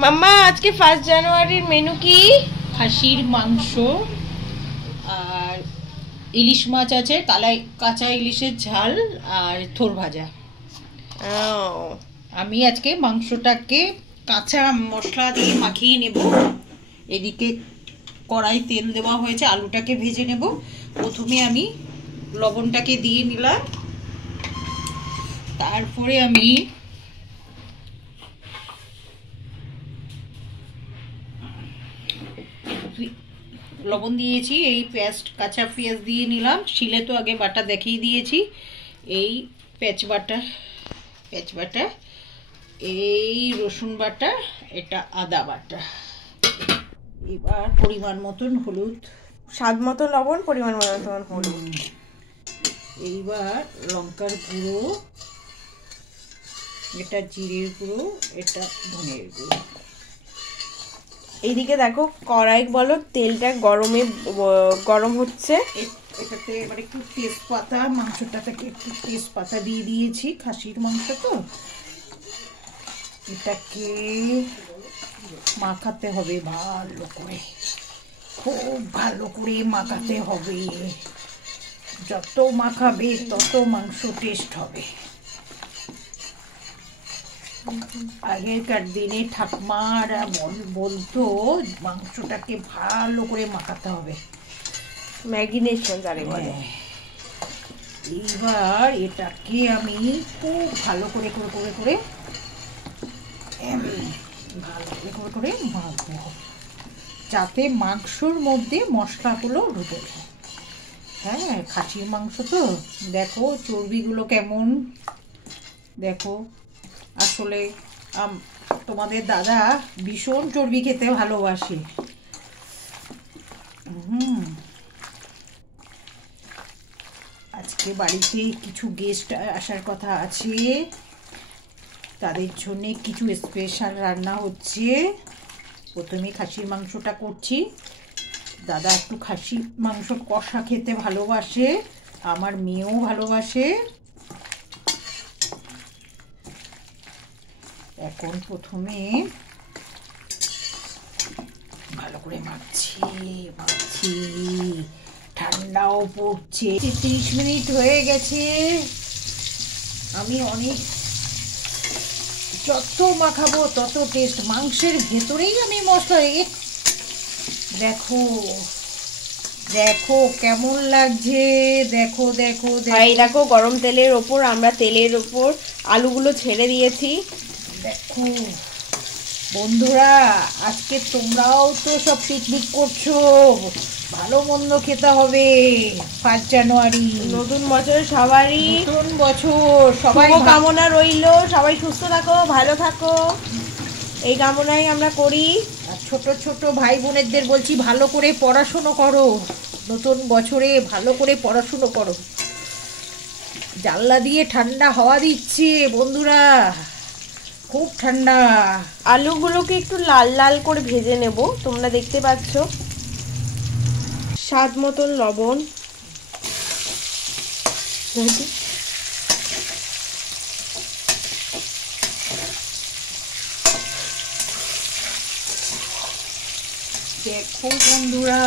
মাম্মা আজকে 1 জানুয়ারির মেনু কি? খাসির মাংস আর ইলিশ মাছ আছে, কাঁচা ইলিশের ঝাল আর থোর ভাজা। আমি আজকে মাংসটাকে কাঁচা মশলা দিয়ে মাখিয়ে নেব। এদিকে কড়াই তেল দেওয়া হয়েছে, আলুটাকে ভেজে নেব। প্রথমে আমি লবণটাকে দিয়ে নিলাম, তারপরে আমি লবণ দিয়েছি, এই কাঁচা পেঁয়াজ দিয়ে নিলাম, শিলে তো আগে বাটা দেখিয়ে দিয়েছি। এই পেঁয়াজ বাটা, এই রসুন বাটা, এটা আদা বাটা। এবার পরিমাণ মতন হলুদ, স্বাদ মতো লবণ, পরিমাণ মতন হলুদ। এইবার লঙ্কার গুঁড়ো, এটা জিরের গুঁড়ো, এটা ধনের গুঁড়ো। এইদিকে দেখো কড়াই বলো তেলটা গরম হচ্ছে। এটাতে এবার একটু তেজপাতা, মাংসটা থেকে একটু তেজপাতা দিয়ে দিয়েছি, খাসির মাংস তো। এটাকে মাখাতে হবে ভালো করে, খুব ভালো করে মাখাতে হবে। যত মাখাবে তত মাংস টেস্ট হবে। আগেকার দিনে ঠাকুমারা বলতো মাংসটাকে ভালো করে মাখাতে হবে, ম্যাগিনেশন যারে বলে। এইবার এটাকে আমি খুব ভালো করে মাখবো, যাতে মাংসর মধ্যে মশলাগুলো ঢুকে যায়। হ্যাঁ, খাসির মাংস তো দেখো চর্বিগুলো কেমন, দেখো। আসলে তোমাদের দাদা ভীষণ চর্বি খেতে ভালোবাসে। আজকে বাড়িতে কিছু গেস্ট আসার কথা আছে, তাদের জন্য কিছু স্পেশাল রান্না হচ্ছে। প্রথমে খাসির মাংসটা করছি। দাদা একটু খাসি মাংস কষা খেতে ভালোবাসে, আমার মেয়েও ভালোবাসে। এখন প্রথমে ভালো করে মাখছি, ঠান্ডাও পড়ছে। 30 মিনিট হয়ে গেছে। আমি যত মাখাবো তত টেস্ট, মাংসের ভেতরেই আমি মশলা। দেখো কেমন লাগছে, দেখো। দেখো গরম তেলের ওপর আমরা তেলের ওপর আলুগুলো ছেড়ে দিয়েছি। দেখো বন্ধুরা, আজকে তোমরাও তো সব পিকনিক করছো, ভালো মন্দ খেতে হবে। 5 জানুয়ারি নতুন বছর, সবারই নতুন বছর, সবাই কামনা রইল, সবাই সুস্থ থাকো, ভালো থাকো, এই কামনাই আমরা করি। আর ছোট ছোট ভাই বোনেদের বলছি ভালো করে পড়াশুনো করো, নতুন বছরে ভালো করে পড়াশুনো করো। জানলা দিয়ে ঠান্ডা হাওয়া দিচ্ছে বন্ধুরা, খুব ঠান্ডা। আলুগুলোকে একটু লাল লাল করে ভেজে নেব, তোমরা দেখতে পাচ্ছ। স্বাদ মতন লবণ, দেখো বন্ধুরা,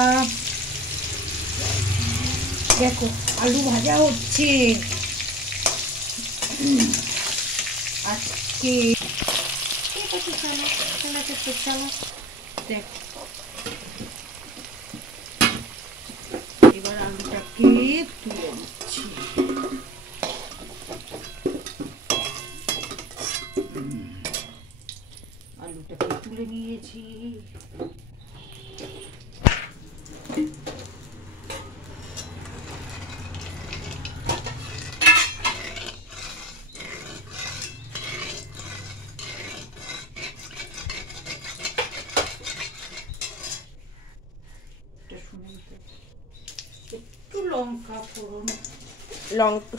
দেখো আলু ভাজা হচ্ছে আজকে। দেখো এবার আলুটাকে তুলে দিচ্ছি। আলুটাকে তুলে নিয়েছি। একটু লঙ্কা ফোড়ন,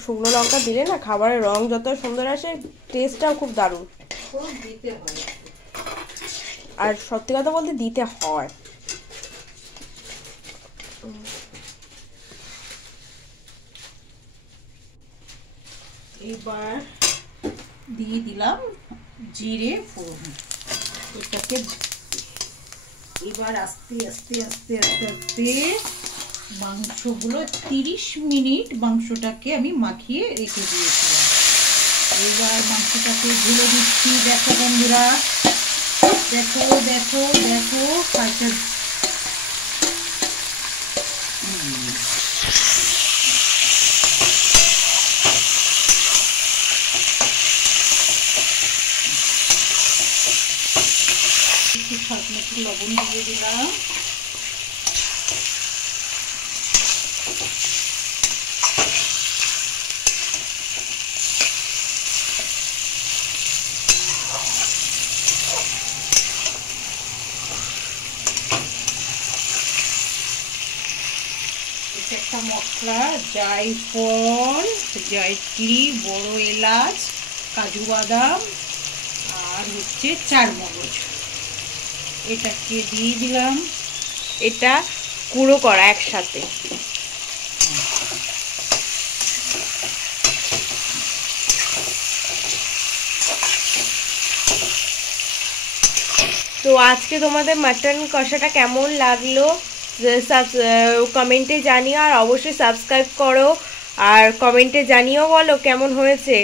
শুকনো লঙ্কা দিলে না খাবারের রং যত সুন্দর আসে, টেস্টটাও খুব দারুণ। দিতে হয়, আর সত্যি কথা বলতে দিতে হয়। এবার দিয়ে দিলাম জিরে ফোড়ন, এটাকে এবার আস্তে আস্তে আস্তে আস্তে আস্তে মাংসগুলো 30 মিনিট মাংসটাকে আমি মাখিয়ে রেখে দিয়েছিলাম। এবার মাংসটাকে ঢেলে দিচ্ছি। দেখো বন্ধুরা, দেখো দেখো দেখো কাঁচা একটু স্বাদ মতো লবণ দিয়ে দিলাম। একটা মশলা, জায়ফল, জয়ত্রী, বড় এলাচ, কাজু বাদাম আর হচ্ছে চারমগজ, এটাকে দিয়ে দিলাম। এটা গুঁড়ো করা একসাথে। তো আজকে তোমাদের মাটন কষাটা কেমন লাগলো কমেন্টে জানিও, আর অবশ্যই সাবস্ক্রাইব করো, আর কমেন্টে জানিও বলো কেমন হয়েছে।